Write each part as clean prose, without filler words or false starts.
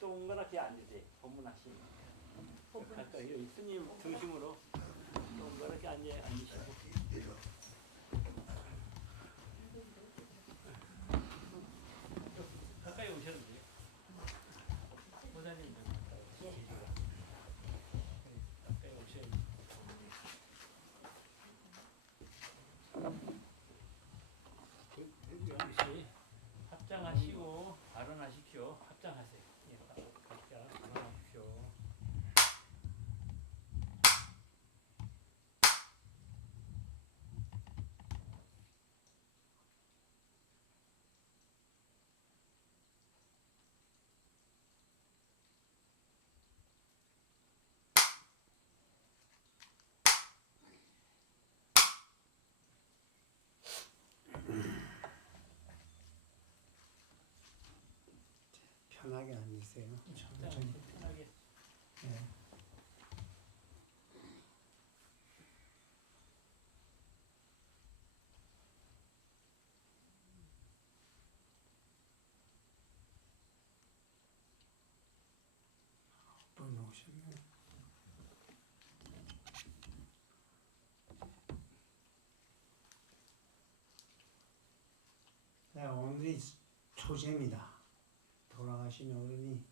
동그랗게 앉으세요. 법문하시면. 가까이 여기 스님 중심으로 동그랗게 앉으시고. 가까이 오셔도 돼요. 보사님 가까이 오셔야지. 여기시 합장하시고 발언하십시오. 합장하세요. 예, 각자 발언하십시오. 편하게 앉으세요. 편하게. 네. 분 오셨네. 네, 오늘이 초제입니다. 돌아가신 어른이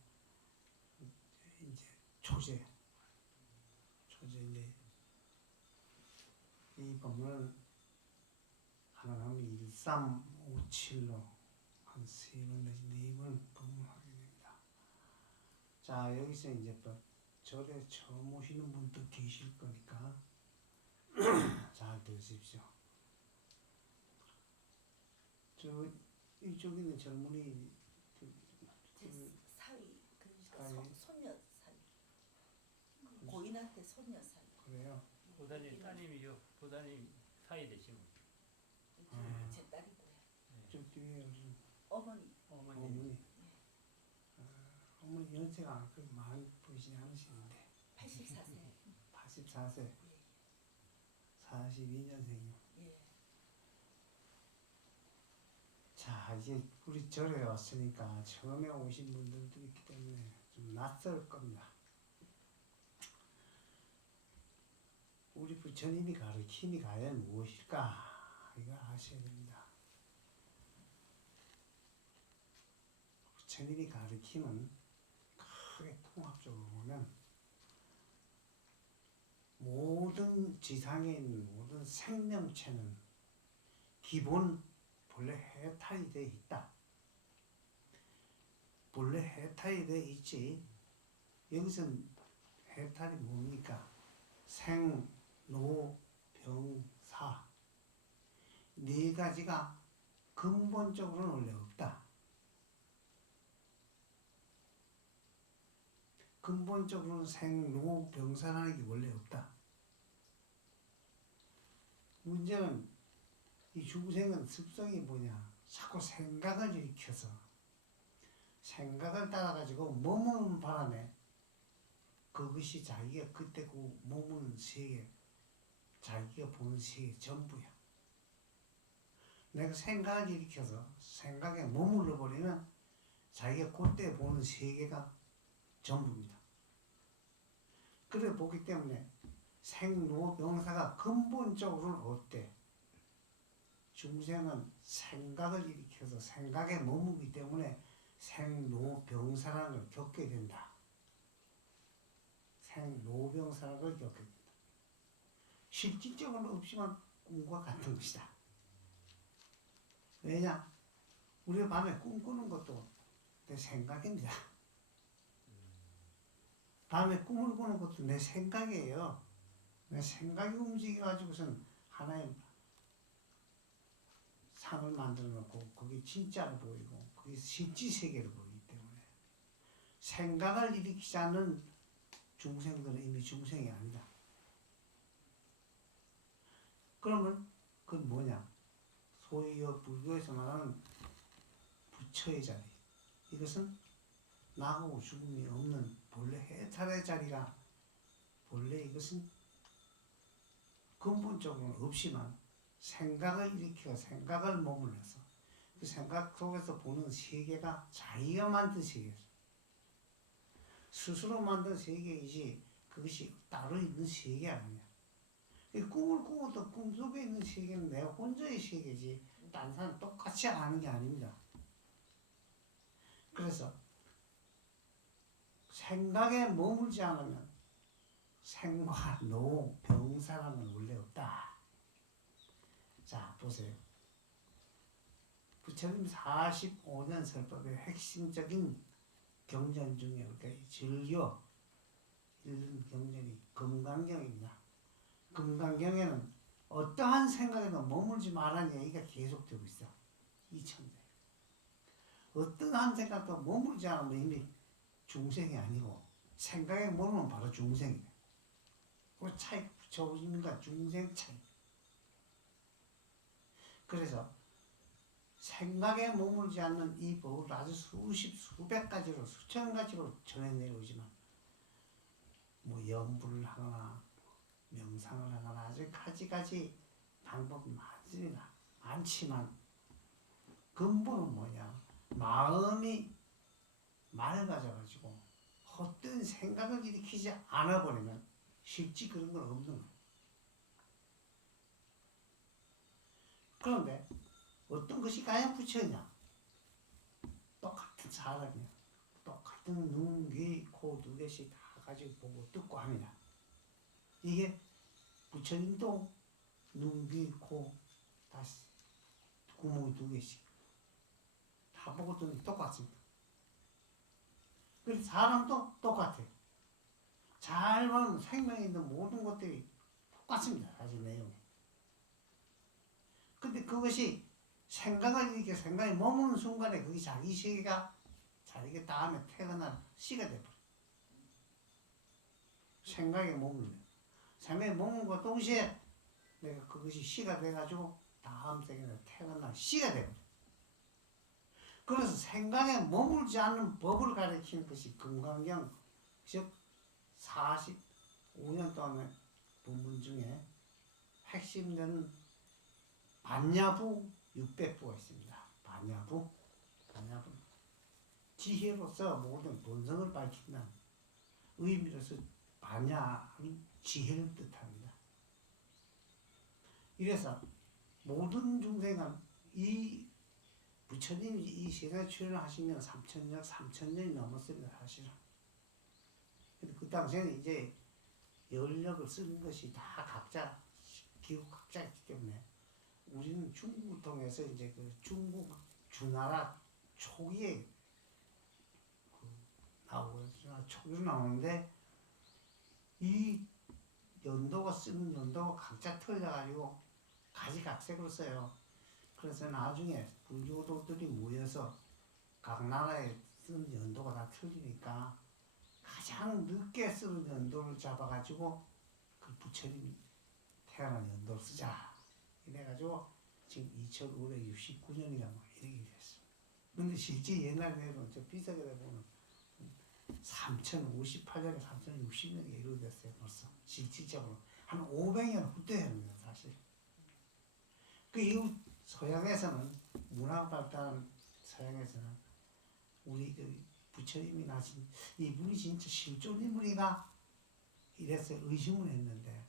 이제 초제인데 이 법문은 하나님 1, 3, 5, 7로 한 3번 내지 4번 법문하게 됩니다. 자, 여기서 이제 또 절에 처음 오시는 분도 계실 거니까 잘 들으십시오. 저 이쪽에 있는 젊은이 사위, 그러니까 사위. 손녀 사위. 고인한테 손녀 사위. 그래요. 보다님 따님이죠. 보다님 사이 되시면. 제 딸이고요. 저 뒤에 무슨 어머니. 어머니. 어머니 연세가 그렇게 많이 보이지 않으시는데 84세. 84세 예. 42년생이요. 예. 자, 이제 우리 절에 왔으니까 처음에 오신 분들도 있기 때문에 좀 낯설 겁니다. 우리 부처님이 가르침이 과연 무엇일까? 이걸 아셔야 됩니다. 부처님이 가르침은 크게 통합적으로 보면 모든 지상에 있는 모든 생명체는 기본 본래 해탈이 되어 있다. 본래 해탈이 되어 있지. 여기서는 해탈이 뭡니까? 생, 노, 병, 사. 네 가지가 근본적으로는 원래 없다. 근본적으로는 생, 노, 병, 사라는 게 원래 없다. 문제는 이 중생은 습성이 뭐냐? 자꾸 생각을 일으켜서 생각을 따라가지고 머무는 바람에 그것이 자기가 그때 그 머무는 세계, 자기가 보는 세계 전부야. 내가 생각을 일으켜서 생각에 머물러 버리면 자기가 그때 보는 세계가 전부입니다. 그래 보기 때문에 생로병사가 근본적으로는 어때? 중생은 생각을 일으켜서 생각에 머무기 때문에 생로병사라는 걸 겪게 된다. 생로병사라는 걸 겪게 된다. 실질적으로는 없지만 꿈과 같은 것이다. 왜냐? 우리가 밤에 꿈꾸는 것도 내 생각입니다. 밤에 꿈을 꾸는 것도 내 생각이에요. 내 생각이 움직여가지고선 하나의 상을 만들어 놓고 그게 진짜로 보이고 그게 실지세계로 보이기 때문에 생각을 일으키지 않는 중생들은 이미 중생이 아니다. 그러면 그건 뭐냐? 소위 불교에서 말하는 부처의 자리. 이것은 나하고 죽음이 없는 본래 해탈의 자리가 본래 이것은 근본적으로는 없지만 생각을 일으켜 생각을 머물러서 그 생각 속에서 보는 세계가 자기가 만든 세계죠. 스스로 만든 세계이지 그것이 따로 있는 세계 아니야. 이 꿈을 꾸고도 꿈속에 있는 세계는 내가 혼자의 세계지 다른 사람 똑같이 아는 게 아닙니다. 그래서 생각에 머물지 않으면 생과 노, 병사라는 원래 없다. 자, 보세요. 부처님 45년 설법의 핵심적인 경전 중에 우리가 즐겨 읽는 경전이 금강경입니다. 금강경에는 어떠한 생각에도 머물지 말라는 얘기가 계속되고 있어. 2000년. 어떠한 생각도 머물지 않으면 이미 중생이 아니고 생각에 머물면 바로 중생이다. 그 차이 부처님과 중생 차이. 그래서 생각에 머물지 않는 이 법을 아주 수십 수백 가지로 수천 가지로 전해 내려오지만 뭐 염불을 하거나 명상을 하거나 아주 가지가지 방법이 많습니다. 많지만 근본은 뭐냐? 마음이 맑아져가지고 헛된 생각을 일으키지 않아버리면 실제 그런 건 없는 거예요. 그런데 어떤 것이 과연 부처냐? 똑같은 사람이야. 똑같은 눈, 귀, 코 두 개씩 다 가지고 보고 듣고 합니다. 이게 부처님도 눈, 귀, 코 다 구멍이 두 개씩 다 보고 듣는 똑같습니다. 그래서 사람도 똑같아요. 잘 보면 생명에 있는 모든 것들이 똑같습니다. 사실 내용이. 근데 그것이 생각을 이렇게 생각이 머무는 순간에 그게 자기 세계가 자기 다음에 태어난 씨가 돼버려. 생각에 머물면. 생각에 머물과 동시에 내가 그것이 씨가 돼가지고 다음 세계에 태어난 씨가 돼버려. 그래서 생각에 머물지 않는 법을 가리키는 것이 금강경, 즉 45년 동안의 본문 중에 핵심되는 반야부 600부가 있습니다. 반야부. 지혜로서 모든 본성을 밝힌다는 의미로서 반야는 지혜를 뜻합니다. 이래서 모든 중생은 이 부처님이 이 세상에 출연하시면 3,000년이 넘었습니다. 사실은. 그 당시에는 이제 연력을 쓰는 것이 다 각자 기후 각자 있기 때문에 우리는 중국을 통해서 이제 그 중국 주나라 초기에 나오고 초기로 나오는데 이 연도가 쓰는 연도가 각자 틀려가지고 가지각색으로 써요. 그래서 나중에 불교도들이 모여서 각 나라에 쓰는 연도가 다 틀리니까 가장 늦게 쓰는 연도를 잡아가지고 그 부처님이 태어난 연도를 쓰자. 이래가지고 지금 2569년이가 뭐 이렇게 됐어. 근데 실제 옛날에는 저 비석에 보면 3058년에 3060년이 이루어졌어요. 벌써 실질적으로 한 500년 후퇴합니다. 사실. 그 이후 서양에서는 문화가 발달한 서양에서는 우리 그 부처님이 나신 이분이 진짜 실존인물이가 이래서 의심을 했는데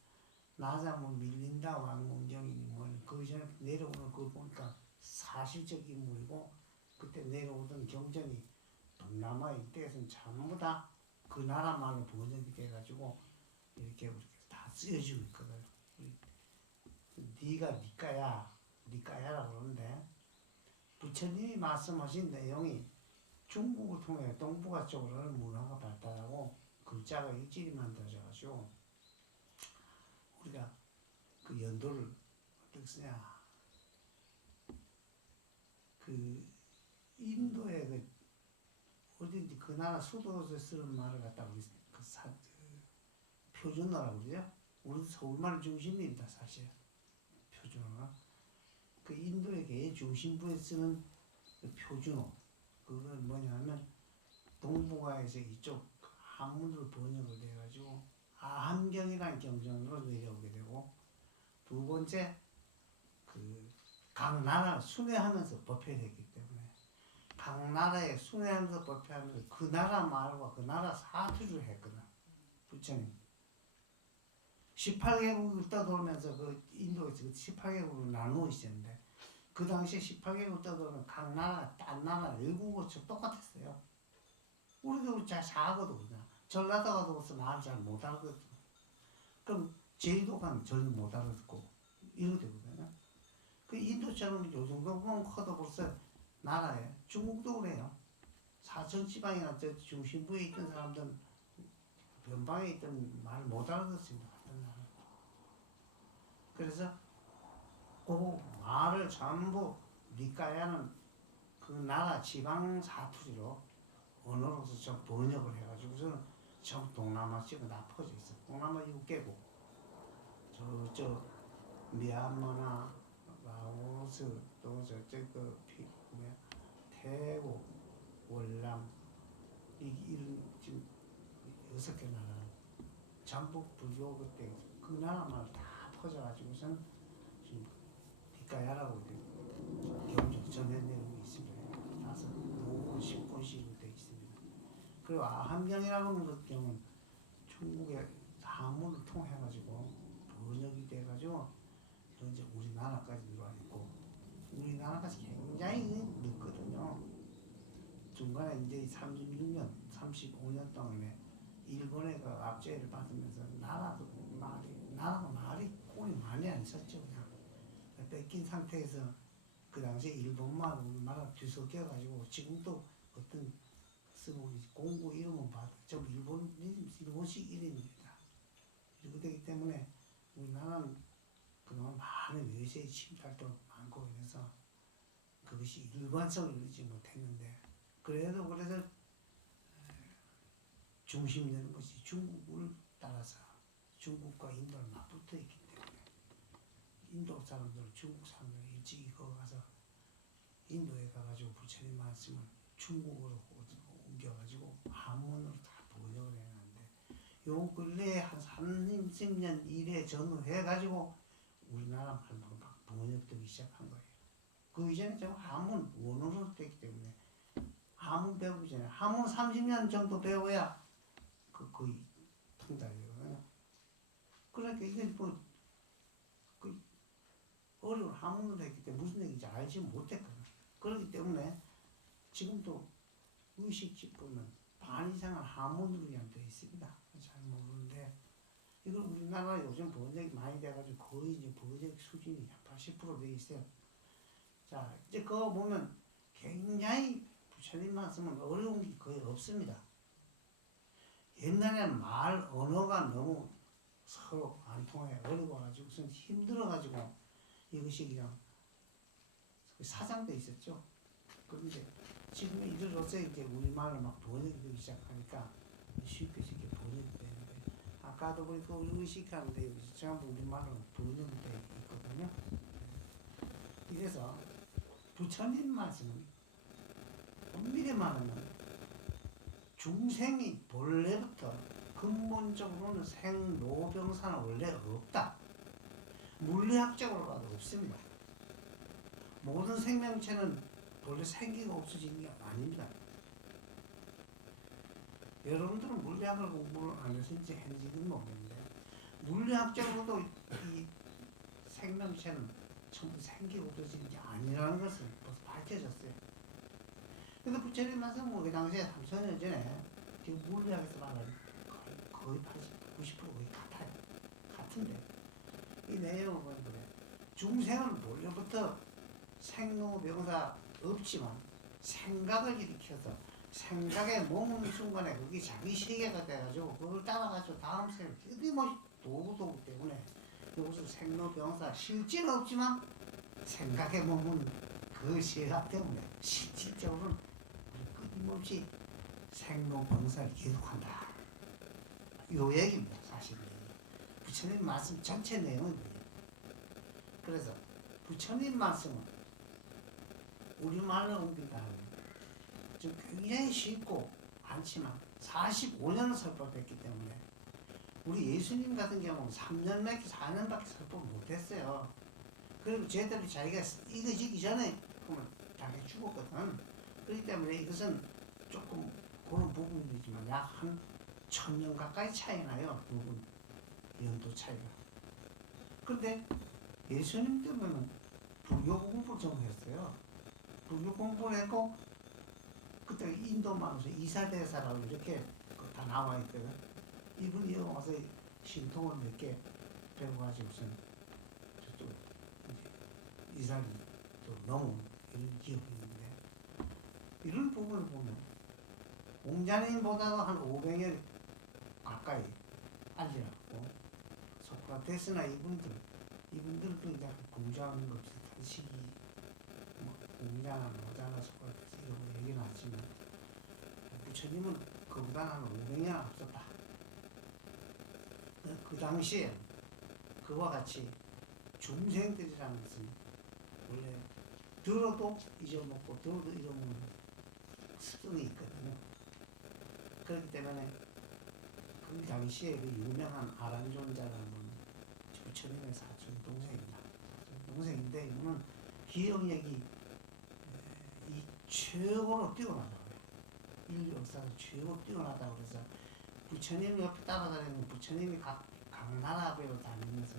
나자 뭐 밀린다 왕문정이니 뭐그 전에 내려오는 거 보니까 사실적 인물이고 그때 내려오던 경전이 동남아 일대에서는 전부 다 그 나라 말로 번역이 돼가지고 이렇게 다 쓰여지고 있거든. 네가 니까야라고 그러는데 부처님이 말씀하신 내용이 중국을 통해 동북아 쪽으로는 문화가 발달하고 글자가 일질이 만들어져가지고 우리가 그 연도를 어떻게 쓰냐 그 인도의 그 어딘지 그 나라 수도에서 쓰는 말을 갖다 우리 그 표준어라고 그러죠. 우리 서울말 중심입니다. 사실 표준어가 그 인도의 게 중심부에 쓰는 그 표준어 그건 뭐냐면 동북아에서 이쪽 한문으로 번역을 돼가지고 아함경이라는 경전으로 내려오게 되고 두 번째 그 각 나라 순회하면서 법회됐기 때문에 각 각 나라에 순회하면서 법회하면서 그 나라 말과 그 나라 사투리를 했거든. 부처님. 18개국을 떠돌면서 그 인도에서 18개국으로 나누어 있었는데 그 당시에 18개국 떠돌면 각 나라, 딴 나라 외국어처럼 똑같았어요. 우리도 잘 사거든. 전라도 가도 와서 말을 잘 못 알거든. 그럼 제주도 가면 전혀 못 알아듣고 이러거든요. 그 인도처럼 요 정도만 커도 벌써 나라에 중국도 그래요. 사천 지방이나 저 중심부에 있던 사람들은 변방에 있던 말 못 알아듣습니다. 그래서 그 말을 전부 니까야는 그 나라 지방 사투리로 언어로서 좀 번역을 해가지고서는 전 동남아 쪽에 다 퍼져 있어. 동남아 6개국. 저 미얀마나 라오스 또 저쪽 태국, 월남 이런 지금 6개 나라 전부 불교 그때 그 나라만 다 퍼져가지고서는 지금 니까야라고 경적 전해 내용이 있습니다. 다섯 5권 10권씩으로 되어 있습니다. 그리고 아함경이라고 하는 것 경우는 중국의 한문을 통해가지고 번역이 돼가지고 이제 우리나라까지 들어와 있고 우리나라까지 굉장히 늦거든요. 중간에 이제 36년, 35년 동안에 일본의 그 압제를 받으면서 나라가 말이 꼴이 많이 안 썼죠. 그냥 뺏긴 상태에서 그 당시에 일본말, 우리말 뒤섞여가지고 지금도 어떤 쓰고 공부 이름은 봐도 좀 일본식 이름입니다. 이렇게 되기 때문에 우리나라는 그동안 많은 외세의 침탈도 많고 이래서 그것이 일관성을 이루지 못했는데 그래서 중심이 되는 것이 중국을 따라서 중국과 인도를 맞붙어 있기 때문에 인도 사람들은 중국 사람들은 일찍 이거 가서 인도에 가가지고 부처님 말씀을 중국어로 옮겨가지고 한문으로 다 번역을 해놨는데 요 근래에 한 30년 이래 전후해가지고 우리나라 말로 막 번역되기 시작한 거예요. 그 이전에 좀 한문 원어로 됐기 때문에 한문 배우기 전에 한문 30년 정도 배워야 거의 통달이거든요. 그러니까 이게 그 어려운 한문으로 했기 때문에 무슨 얘기인지 알지 못했거든요. 그렇기 때문에 지금도 의식집 보면 반 이상은 한문으로 그냥 되어 있습니다. 잘 모르는데 이걸 우리나라 요즘 번역이 많이 돼가지고 거의 이제 번역 수준이 한 80% 되어 있어요. 자 이제 그거 보면 굉장히 부처님 말씀은 어려운 게 거의 없습니다. 옛날에는 말 언어가 너무 서로 안 통해 어려워가지고 힘들어가지고 이것이 그냥 사장돼 있었죠. 그런데 지금 이들로서 이제 우리말을 막 번역이 되기 시작하니까 쉽게 번역이 되는데 아까도 보니까 의식하는데 여기서 전부 우리말로 번역이 되어 있거든요. 이래서 부처님 말씀은 엄밀히 말하면 중생이 본래부터 근본적으로는 생로병사는 원래 없다. 물리학적으로 봐도 없습니다. 모든 생명체는 원래 생기가 없어지는 게 아닙니다. 여러분들은 물리학을 공부를 안 해서 이제 했는지는 모르겠는데 물리학적으로도 이 생명체는 전부 생기가 없어지는 게 아니라는 것을 벌써 밝혀졌어요. 그래서 부처님 말씀은 그 당시에 3,000년 전에 지금 물리학에서 말하는 거의 80, 90% 거의 같아요. 같은데 이 내용을 보면 그래. 중생은 원래부터 생로병사 없지만 생각을 일으켜서 생각에 머무는 순간에 그게 자기 세계가 돼가지고 그걸 따라가지고 다음 세계를 끊임없이 도구 때문에 여기서 생로병사 실제는 없지만 생각에 머무는 그 세계 때문에 실질적으로는 끊임없이 생로병사를 계속한다. 요 얘기입니다. 사실은 부처님 말씀 전체 내용은 그래서 부처님 말씀은 우리말로 옮긴다 좀 굉장히 쉽고 않지만 45년을 설법했기 때문에 우리 예수님 같은 경우는 3년밖에 4년밖에 설법 못했어요. 그리고 쟤들이 자기가 이거지기 전에 보면 자기 죽었거든. 그렇기 때문에 이것은 조금 그런 부분이지만 약 한 1000년 가까이 차이 나요. 두 분 연도 차이가. 근데 예수님 때문에 불교 공부를 좀 했어요. 불교 공부를 했고 그때 인도만으로서 이사대사라고 이렇게 다 나와 있거든. 이분이 와서 신통을 몇 개 배워가지고선 저쪽 이제 이사를 또 넘은 이런 기억이 있는데 이런 부분을 보면 공자님보다도 한 500년 가까이 알려놨고 소크라테스나 이분들도 이제 공자하는 것 비슷한 시기 뭐 공자나 노자나 소크라테스 이런 거 얘기는 하지만 부처님은 그보다 한 500년 앞섰다. 그 당시에 그와 같이 중생들이라는 것은 원래 들어도 잊어먹고 들어도 잊어먹는 습성이 있거든요. 그렇기 때문에 그 당시에 그 유명한 아란존자라는 부처님의 사촌 동생입니다. 사촌 동생인데 이분은 기억력이 이 최고로 뛰어나다고요. 인류 역사에서 최고 뛰어나다고 그래서 부처님 옆에 따라다니는 부처님이 각 나라별로 다니면서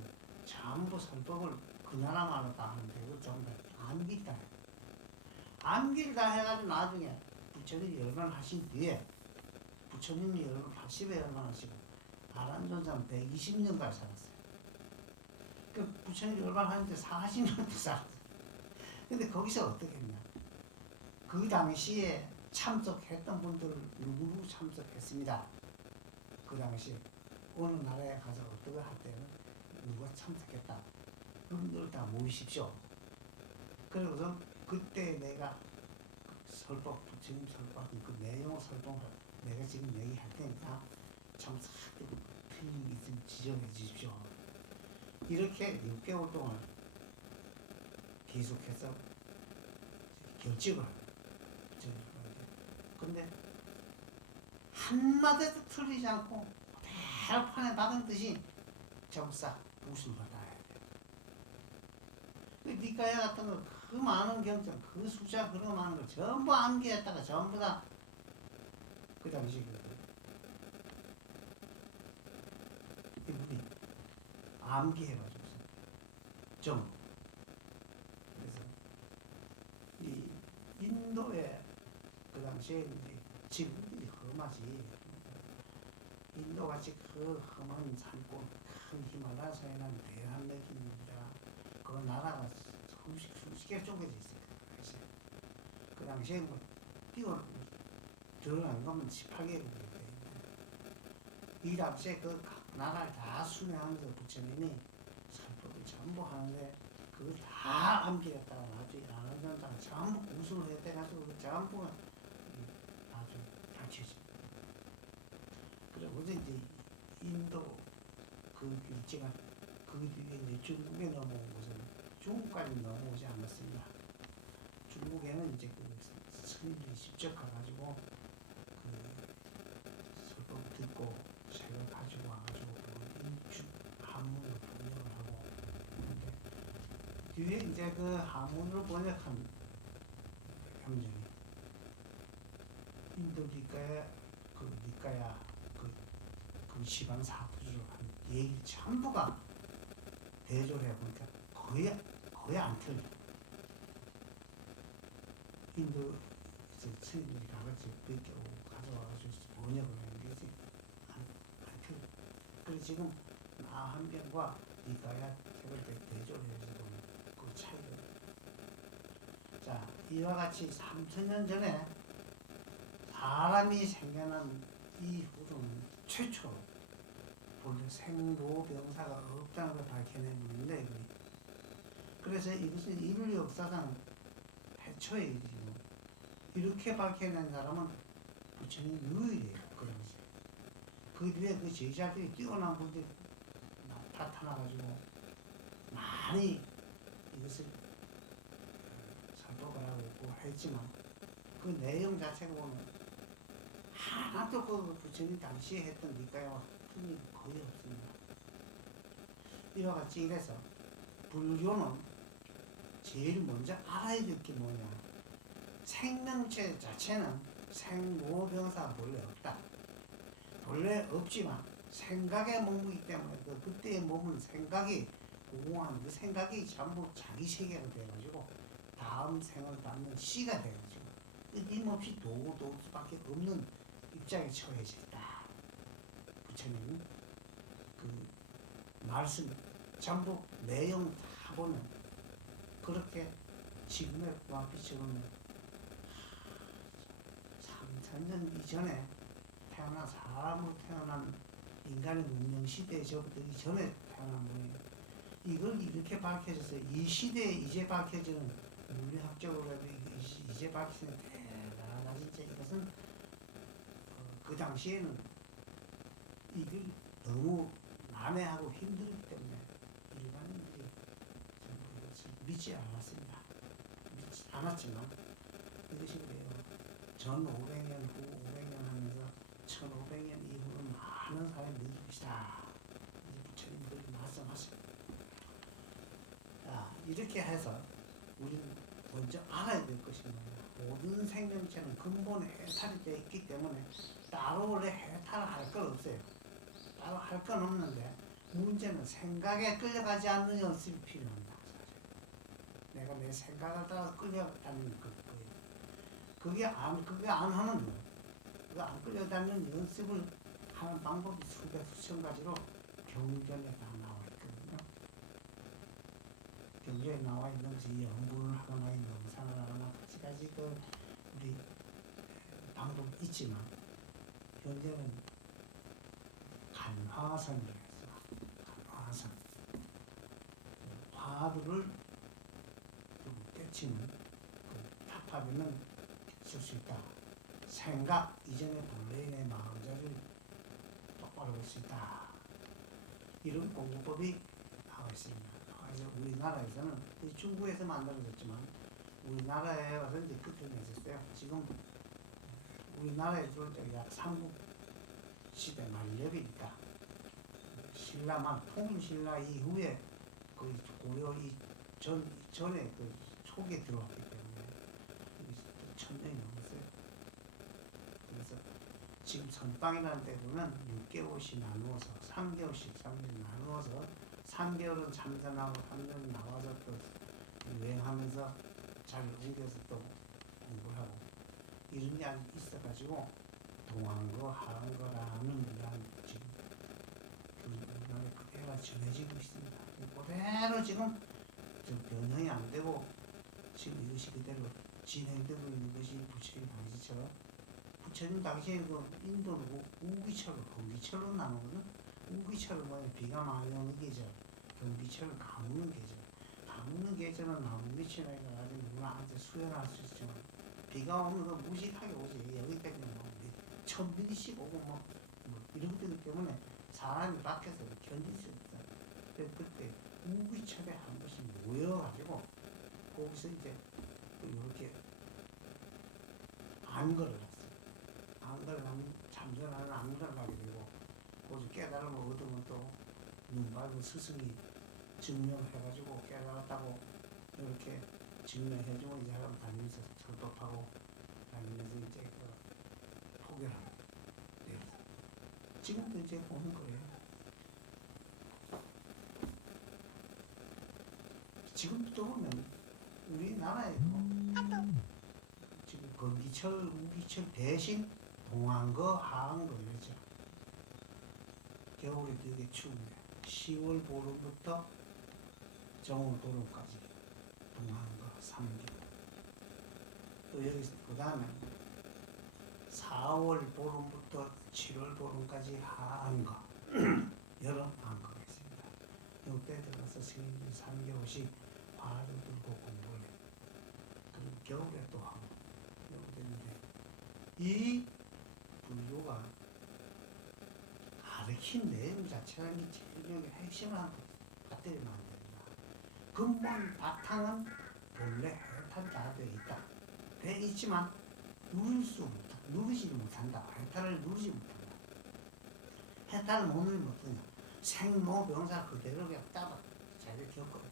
전부 설법을 그 나라만으로 다 하는데 그걸 전부 다 암기다. 암기를 다 해가지고 나중에 부처님이 열반하신 뒤에 부처님이 80에 열반하시고 아란존자는 120년까지 살았어요. 그 부처님이 열반하는데 40년도 살았어요. 근데 거기서 어떻게 했냐? 그 당시에 참석했던 분들을 누구 참석했습니다. 그 당시에 어느 나라에 가서 어떻게 할 때는 누가 참석했다. 그분들 다 모이십시오. 그리고서 그때 내가 설법, 부처님 설법, 그 내용을 설법을 내가 지금 얘기할 테니까 참석하고 틀린 게 있으면 지적해 주십시오. 이렇게 6개월 동안 계속해서 결집을 하고 근데 한마디도 틀리지 않고 대판에 박은 듯이 정사 웃음 받아야 돼. 그 니까야 같은 거 그 많은 경전, 그 숫자 그런 많은 걸 전부 암기했다가 전부 다 그 당시 이분이 암기해가지고서 좀 그래서 이 인도에 그 당시에 이제 지금들이 험하지 인도같이 그 험한 산골 큰 히말라야에는 대한맥입니다. 그 나라가 수십 개 쪼개져 있어요. 그 당시에 뭐 들어간 거면 18개국이 돼. 이 당시에 그 각 나라를 다 순회하면서 부처님이 설법을 전부 하는데 그걸 다 암기했다가 나중에 아란존자가 전부 공수를 해대가지고 전부 아주 밝혀집니다. 그리고 이제 인도 그 길지가 그 뒤에 이제 중국에 넘어온 것은 중국까지 넘어오지 않았습니다. 중국에는 이제 그 스님들이 직접 가가지고 그 설법 듣고 책을 가지고 와가지고 인주 한문을 번역을 하고 그런데 뒤에 이제 그 한문으로 번역한 경전이 인도 니까야 그 시방 사부주로 한 얘기 전부가 대조를 해보니까 거의 안 틀려. 인도 스님들이 가같이 뵙게 가져와가지고 번역을 했는데 안 틀려. 그래서 지금 나 한 병과 니까야 책을 대조를 해서 보면 그 차이가. 자, 이와 같이 3000년 전에 사람이 생겨난 이후로는 최초로 본래 생로병사가 없다는 걸 밝혀낸 분인데 그래서 이것은 인류 역사상 최초의 일이고 이렇게 밝혀낸 사람은 부처님 유일이에요. 그 당시에. 그 뒤에 그 제자들이 뛰어난 분들이 나타나가지고 많이 이것을 설법을 하고 있고 했지만 그 내용 자체를 보면 하나도 그 부처님 당시에 했던 니까야와 틀린 게 거의 없습니다. 이와 같이 이래서 불교는 제일 먼저 알아야 될 게 뭐냐? 생명체 자체는 생로병사가 본래 없다. 본래 없지만 생각에 머무기 때문에 그때의 몸은 생각이 공허한 그 생각이 전부 자기 세계가 돼가지고 다음 생을 받는 씨가 돼가지고 끊임없이 도울 수밖에 없는 입장에 처해져 있다. 부처님은 그 말씀 전부 내용 다 보면 그렇게 지금의 구합비처럼 3,000년 이전에 태어난 사람으로 태어난 인간의 문명시대에 접어들기 전에 태어난 분이에요. 이걸 이렇게 밝혀져서 이 시대에 이제 밝혀지는 물리학적으로 해도 이제 밝혀지는 대단하다. 진짜 이것은 그 당시에는 이걸 너무 난해하고 힘들기 때문에 일반인들이 믿지 않았습니다. 믿지 않았지만 이것이 그래요. 전 500년 후 500년 하면서 1500년 이후는 많은 사람이 믿을 것이다. 부처님들이 말씀하십니다. 이렇게 해서 우리는 먼저 알아야 될 것이 뭐냐. 모든 생명체는 근본에 해탈이 되어 있기 때문에 따로 원래 해탈을 할 건 없어요. 따로 할 건 없는데 문제는 생각에 끌려가지 않는 연습이 필요합니다. 내가 내 생각을 따라서 끌려다니는 거예요. 그게 안 하는 거예요. 그거 안 끌려다니는 연습을 하는 방법이 수천 가지로 경전에 다 나와 있거든요. 경전에 나와 있는 것이 영분을 하거나 명상을 하거나 가지가지 우리 방법이 있지만 현재는 간화선이라고 해서 간화선 화두를 떼치는 답하면은 쓸 수 있다. 생각 이전에 본래의 마음자리를 똑바로 볼 수 있다. 이런 공부법이 나와 있습니다. 그래서 우리나라에서는 중국에서 만들어졌지만 우리나라에 와서 이제 끝을 맺었어요. 지금 우리나라에 들어올 때 약 삼국시대 만렙이 있다. 신라만 통일신라 이후에 거의 고려 전에 그 초기에 들어왔기 때문에 1000년이 넘었어요. 그래서 지금 선방이라는 데 보면 6개월씩 나누어서 3개월씩 나누어서 3개월은 참선하고 3개월은 나와서 또 유행하면서 잘 옮겨서 또 공부를 하고 이런 게 아직 있어가지고 동안거 하한거라는 지금 우리나라에 그대로 전해지고 있습니다. 그대로 지금 변형이 안 되고 지금 이것이 그대로 진행되고 있는 것이 부처님 당시처럼 부처님 당시에 그 인도는 우기철로 건기철로 나누거든. 우기철은 뭐냐 비가 많이 오는 계절, 건기철은 가무는 계절. 가무는 계절은 나무 밑이나 가지고 누구나 앉아 수연할 수 있지만 비가 오면 그 무식하게 오지. 여기까지는 뭐 1000mm씩 오고 뭐 이런 거기 때문에 사람이 밖에서 견딜 수 없다. 그때 우기철에 한 번씩 모여가지고 거기서 이제 이렇게 안거를 했어요. 안거를 하면 참선하는 안거를 하게 되고 거기서 깨달음을 얻으면 또 눈 밝은 스승이 증명을 해가지고 깨달았다고 이렇게 증명해주고 이제 사람 다니면서 설법하고 다니면서 이제 그 포교하는 거예요. 지금도 이제 보는 거예요. 지금도 보면 우리나라에도 지금 건기철, 우기철 대신 동안거, 하한거 이러죠. 겨울이 되게 추운데 10월 보름부터 정월 보름까지 동안거 3개월. 또 여기서 그 다음에 4월 보름부터 7월 보름까지 하한거, 여름 한거가 있습니다. 이때 들어서 스님들이 3개월씩 화를 들고 공부를 해요. 그리고 겨울에 또 하고 이렇게 되는데 이 불교가 가르친 내용 자체가 제일 핵심을 한 배터리만 됩니다. 근본 바탕은 본래 해탈이 다 되어 있다. 되어 있지만 누리지를 못한다. 해탈을 누리지 못한다. 해탈을 못 누리면 어떠냐. 생로병사 그대로 그냥 따라 잘 겪어요.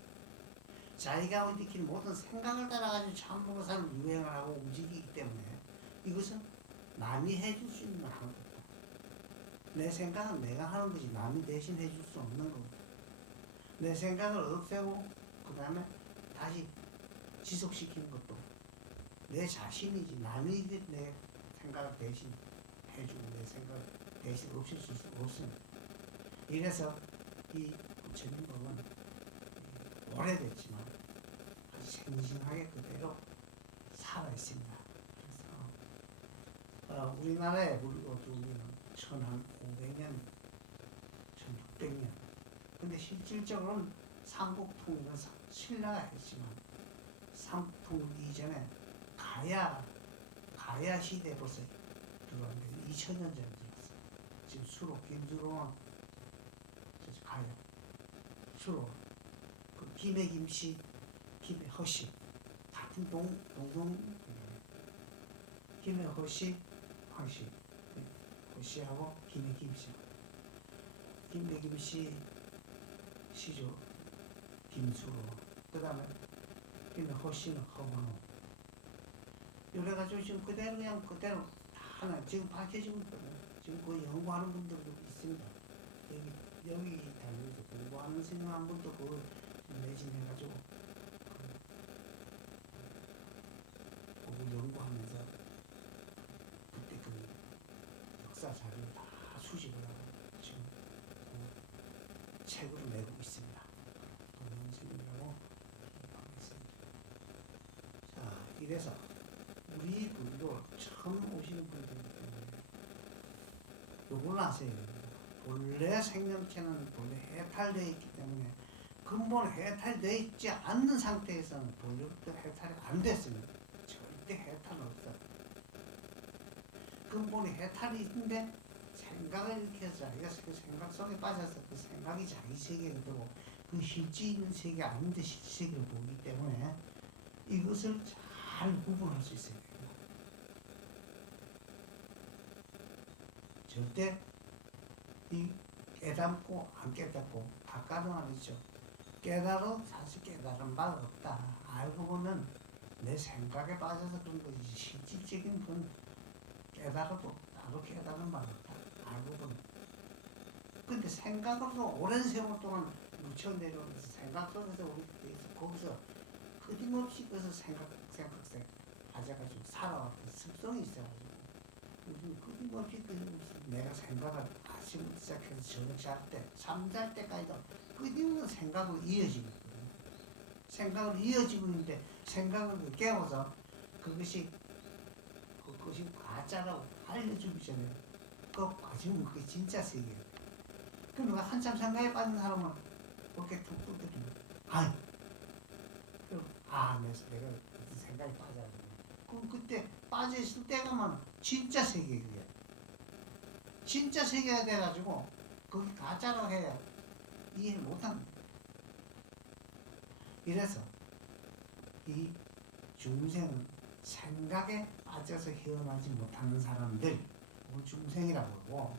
자기가 일으킨 모든 생각을 따라가지고 전부 사람 유행을 하고 움직이기 때문에 이것은 남이 해줄 수 있는 건 아무것도 없다. 내 생각은 내가 하는 거지 남이 대신 해줄 수 없는 거고 내 생각을 없애고 그 다음에 다시 지속시키는 것도 내 자신이지 남이 내 생각을 대신 해주고 내 생각을 대신 없앨 수 없습니다. 이래서 이 부처님법은 오래됐지만 아주 생생하게 그대로 살아있습니다. 그래서 우리나라에 우리는 1500년, 1600년 근데 실질적으로는 삼국통일은 신라가 했지만 삼국통일 이전에 가야 시대에 벌써 들어왔는데 2000년 전에 들어왔어요. 지금 수로 김수로는 가야 수로 그 김해 김씨, 김해 허씨 같은 동성 김해 허씨, 황씨, 허씨하고 김해 김씨, 김해 김씨 시조 김수로, 그 다음에 김해 허씨는 허만호. 이래가지고 지금 그대로 하나 지금 밝혀지고 있거든요. 지금 그 연구하는 분들도 있습니다. 여기 다니면서 공부하는 선생님 한 분도 그걸 매진해가지고 그걸 연구하면서 그때 그 역사 자료를 다 수집을 하고 지금 그 책으로 내고 있습니다. 동영 선생님이라고 하고 있습니다. 자, 이래서 우리 분도 처음 오시는 분들이기 때문에 요걸 아셔야 됩니다. 본래 생명체는 본래 해탈되어 있기 때문에 근본 해탈되어 있지 않는 상태에서는 본래부터 해탈이 안 됐습니다. 절대 해탈은 없어요. 근본이 해탈이 있는데 생각을 이렇게 해서 자기가 그 생각 속에 빠져서 그 생각이 자기 세계가 되고 그 실제 있는 세계 아닌데 실제 세계를 보기 때문에 이것을 잘 구분할 수 있어야 됩니다. 절대 이 깨닫고 안 깨닫고 각각은 아니죠. 깨달아 사실 깨달은 바가 없다. 알고 보면 내 생각에 빠져서 그런 거지 실질적인 건 깨달아도 나도 깨달은 바가 없다. 알고 보면. 근데 생각으로 오랜 세월 동안 묻혀 내려오면서 생각 속에서 우리 거기서 끊임없이 그래서 생각 가져가지고 살아왔던 습성이 있어가지고 요즘 끊임없이 내가 생각을 아침부터 시작해서 저녁 잘 때, 잠잘 때까지도 끊임없는 생각으로 이어지고 있거든요. 생각으로 이어지고 있는데 생각을 깨워서 그것이 가짜라고 알려주기 전에 그거 봐주면 그게 진짜 세계예요. 그럼 누가 한참 생각에 빠진 사람은 그렇게 툭 두드리면 아이 그럼 내가 생각에 빠져가지고 그럼 그때 빠져있을 때가만 진짜 세계예요. 진짜 세계가 돼가지고 그게 가짜라고 해야 이해를 못합니다. 이래서 이 중생은 생각에 빠져서 헤어나지 못하는 사람들 그걸 중생이라고 하고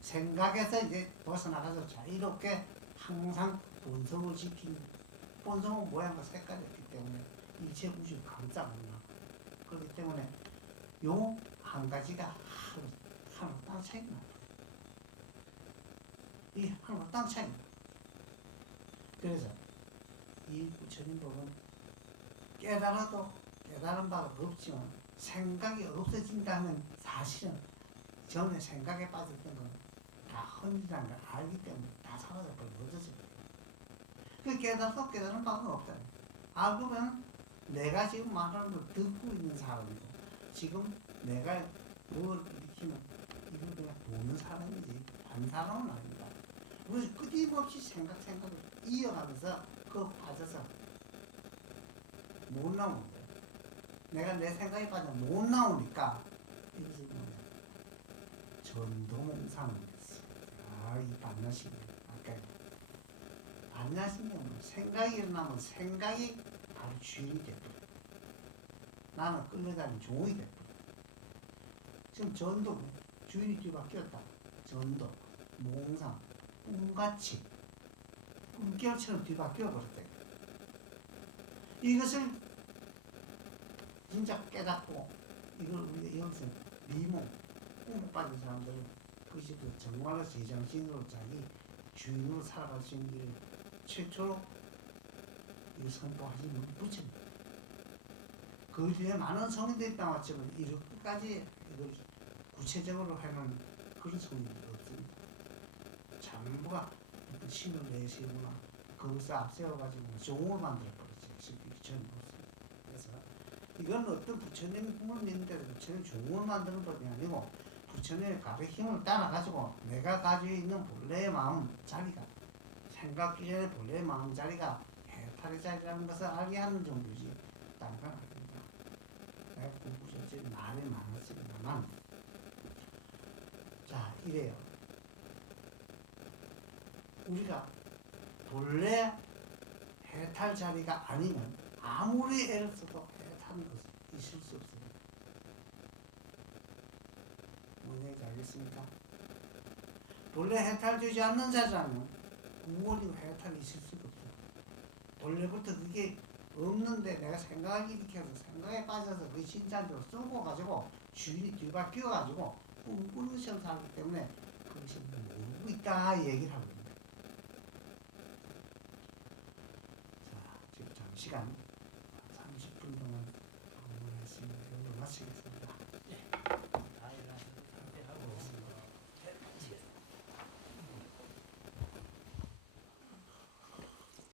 생각에서 이제 벗어나가서 자유롭게 항상 본성을 지키는 본성은 모양과 색깔이 없기 때문에 일체 우주 감싸고 그렇기 때문에 요 한 가지가 하늘 땅 차이가 나요. 이 하늘 땅 차이. 그래서 이 부처님 법은 깨달아도 깨달은 바가 없지만 생각이 없어진다면 사실은 전에 생각에 빠졌던 건 다 헛이라는 걸 알기 때문에 다 사라져버리고 없어집니다. 그 깨달아도 깨달은 바가 없다. 알고 보면 내가 지금 말하는 걸 듣고 있는 사람이고 지금 내가 뭘 일으키면 이걸 그냥 보는 사람이지 다른 사람은 아닙니다. 우리 끊임없이 생각을 이어가면서 그 빠져서 못 나오는 거예요. 내가 내 생각에 빠져 못 나오니까 이것이 뭐냐 전도몽사는 됐어요. 이 반야신경 아까 반야신경은 생각이 일어나면 생각이 바로 주인이 됐다. 나는 끌려다니는 종이 됐다. 지금 전도 주인이 뒤바뀌었다. 전도, 몽상, 꿈같이 꿈결처럼 뒤바뀌어 버렸다. 이것을 진짜 깨닫고 이걸 우리가 여기서 미몽, 꿈에 빠진 사람들은 그것이 그 정말로 제정신으로 자기 주인으로 살아갈 수 있는 길을 최초로 이 선포하신 분이 부처입니다. 그 뒤에 많은 성인들이 나왔지만 이렇게까지 이걸 구체적으로 하는 그런 성인들이 없습니다. 전부가 어떤 신을 내세우거나 거기서 앞세워가지고 종을 만들어버리죠. 부처님 없습니다. 그래서 이건 어떤 부처님의 꿈을 믿는데 부처님 종을 만드는 것이 아니고 부처님의 가르 힘을 따라가지고 내가 가지고 있는 본래의 마음 자리가 생각 이전의 본래의 마음 자리가 해탈의 자리라는 것을 알게 하는 정도지 다른 건 아닙니다. 내가 공부 전체 말이 많았습니다만 자 이래요. 우리가 본래 해탈 자리가 아니면 아무리 애를 써도 해탈은 있을 수 없습니다. 뭔 얘기인지 알겠습니까? 본래 해탈되지 않는 자라면 구원이고 해탈이 있을 수가 없어요. 본래부터 그게 없는데 내가 생각을 일으켜서 생각에 빠져서 그 신자적으로 쏠고 가지고 주인이 뒤바뀌어가지고 꿈꾸는 것처럼 살기 때문에 그것이 모르고 있다 얘기를 하고 있습니다. 자, 지금 잠시간